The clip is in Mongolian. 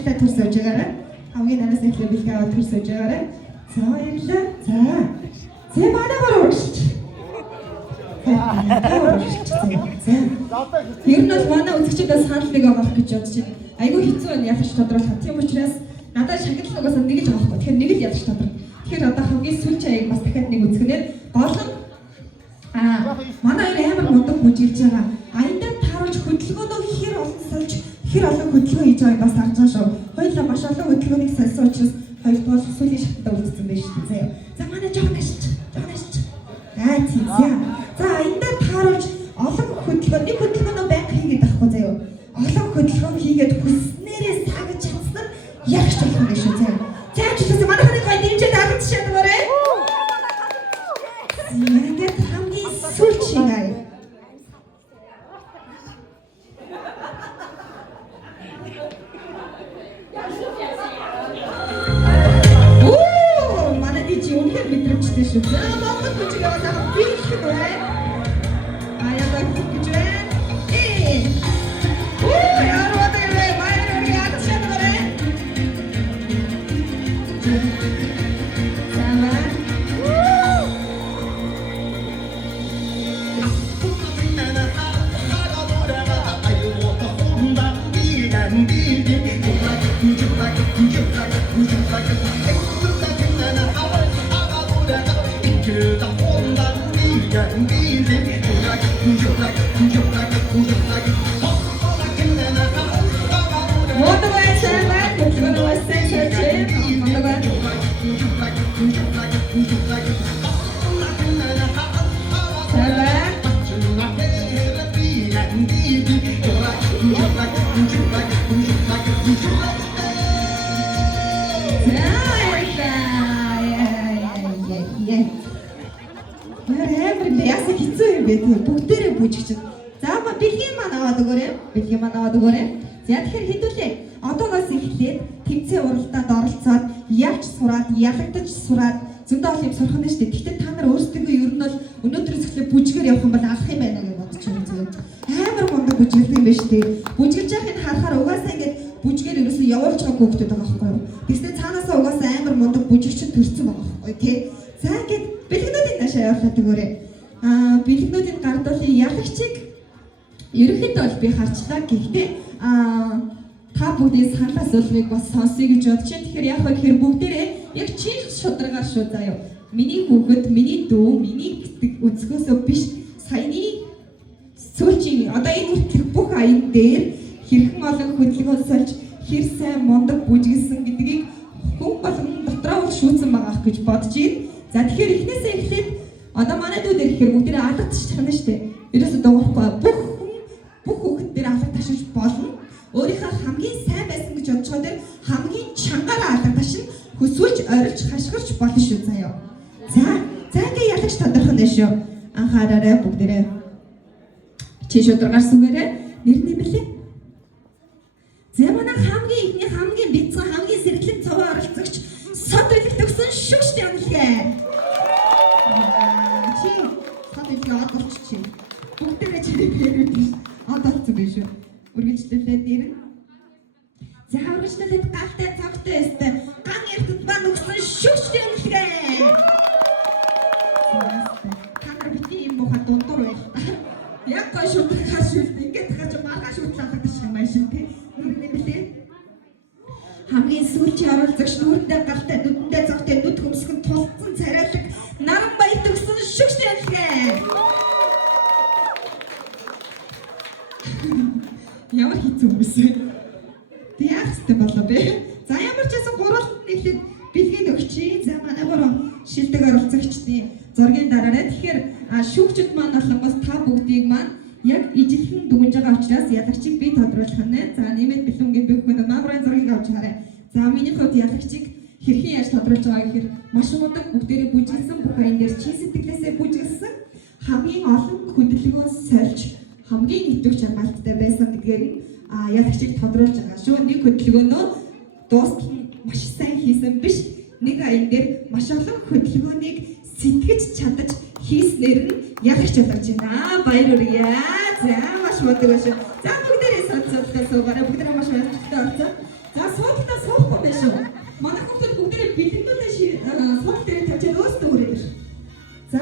Төрс сууж байгаарай. Хамгийн нараас эхлээ бэлгээ аваад төрс сууж байгаарай. За баярлалаа. За манай гар урагш. Ер нь бол манай үзэгчдээс санал нэг авах гэж бодож байна. Айгүй хэцүү байна ялч тодруулах. Тийм учраас надад шагналыг угаас нэг л авахгүй. Тэгэхээр нэг л ялч тодрол. Тэгэхээр одоо хамгийн сүүлч аяг бас дахиад нэг үзгэнээр гол нь манай хоёр амар мундаг бүжиглж байгаа. Аяндаа тааруулж хөдөлгөөнөө хэр олон сольж хэр олон хөдөлгөөн хийж байгааг бас харж байгаа шүү. Хоёулаа маш олон хөдөлгөөнийг сольсон учраас хоёр бол сүүлийн шаттай үлдсэн байж тээ. За манай жоон ашиж. Тийм. За аяндаа тааруулж олон хөдөлгөөн нэг хөдөлгөөнөө байнга хийгээд авахгүй заяа. Олон хөдөлгөөн хийгээд хүснээрээ сагж чадсан нь ягч болох юм шүү заяа. Цаашдаа манай ханы гой дэмжиж авах шатмаарэ. Ингээд хамгийн сүүлч гай. Манай дижи үнээр мэдрэмжтэй шүү. Монгол бүжиг яваад бих бай. Аяа гэж байна. Яарваад ирээ майрыг яадаг шатмаарэ. Бүгдээрээ бүжигч. За бэлгийн маань аваад өгөөрэй. За тэгэхээр хэдүүлээ. Одоогоос эхлээд тэмцээн уралдаанд оролцоод явж сураад, ялагдаж сураад зөндөө олон юм сурах нь шүү дээ. Гэхдээ та нар өөрсдөө ер нь бол өнөөдрөөс эхлээд бүжгээр явах юм бол алах юм байна гэж бодож байна. Амар мундаг бүжгэлдэг юм байна шүү дээ. Бүжгэлж яхахыг харахаар угаасаа ингэж бүжгээр ерөөсөө явуулж байгаа хүүхдүүд байгаа байхгүй юу? Тэгснээр цаанаасаа угаасаа амар мундаг бүжигчд төрсэн байгаа байхгүй тий. За ингэж бэлгнүүдийн наашаа явуулаад өгөөрэй. Бэлгнүүдийн гардуулын ялагчийг ерөнхийдөө бол би харчлаа. Гэхдээ та бүгдийн санал асуултыг бас сонсъё гэж бодож байна. Тэгэхээр яг хэр бүгдээрээ яг чин шударгаар шүү заяа. Миний хүүхэд, миний дүү, миний гэдэг өнцгөөсөө биш саяны сүүлчийн одоо энэ хүртэлх бүх аян дээр хэрхэн олон хөдөлгөөн сольж хэр сайн мундаг бүжгэлсэн гэдгийг хүн болгон дотроо шүүцэн байгаа гэж бодож байна. За тэгэхээр эхнээсээ эхлээд одоо манай дүү дээр ихээр бүгдээрээ алгадчих чадна шүү дээ. Ерөөсөө дуурахгүй бүх хүүхэд дээр алга ташиж болно. Өөрийнхөө хамгийн сайн байсан гэж бодож байгаа дээр хамгийн чангаараа алга ташин хөсвөлж орилж хашгирч болно шүү заяа. За ингээ ялагч тодорхой нэ шүү. Анхаараарай бүгдээрээ. Чи шударгаар сүгээрэй. Нэр нэмэлээ. За манай хамгийн ихний хамгийн бицэн хамгийн сэргэлэн цовоо оролцогч сод үлэг төгсөн шүгшд явуулъя. Чи сод үлэг одолч чи. Бүгдээрээ чи ярив биш. Одолцсон биш үү? Үргэлжлүүлээд нэр. За үргэлжлүүлээд галтай цогтой өстэй. Ган эрдэд ба нүгсэн шүгшд явуулъя. Камер бити юм бохот дундуур байл. Яг гоо шударгаар шүлт ингээд дахиж маргааш шүтлээд шиг юм шиг тий. Нэмэлээ. Хамгийн сүүлчийн оролцогч нүрдээ галтай нүдэндээ цогтой нүд хөмсгөн тулцсан царайлаг наран баяр төгсөн шүгшд явуулъя. Ямар хэцүү юмсэн. Тэг яах ёстой болоо бэ? За ямар ч байсан гурвалд нийлээд бэлгийн өгчий. За манай гурван шилдэг оролцогчдын зургийн дараарай. Тэгэхээр шүүгчд маань болонгоос та бүгдийг маань яг ижилхэн дүгнж байгаа учраас ялагчийг би тодруулах нь. За нэмээд бэлэнгийн бүх хүн намрын зургийг авч харъя. За миний хувьд ялагчийг хэрхэн яаж тодруулж байгаа гэхээр маш мундаг бүгдээрээ бүжиглсэн бүх энэ дээр чин сэтгэлээсээ бүжиглсэн хамгийн олон хөдөлгөөн сольж хамгийн идэвх жаргалтай байсан гэдгээр нь ялагчийг тодруулж байгаа шүү. Нэг хөдөлгөөнөө дуустал нь маш сайн хийсэн биш. Нэг аян дээр маш олон хөдөлгөөнийг сэтгэж чадаж хийснээр нь ялагч болж байна. Баяр хүргье. За маш мундаг шүү. За бүгдээрээ сонцолтой суугаарай. Бүгдээрээ маш баярлалтай орцоо. За шүү.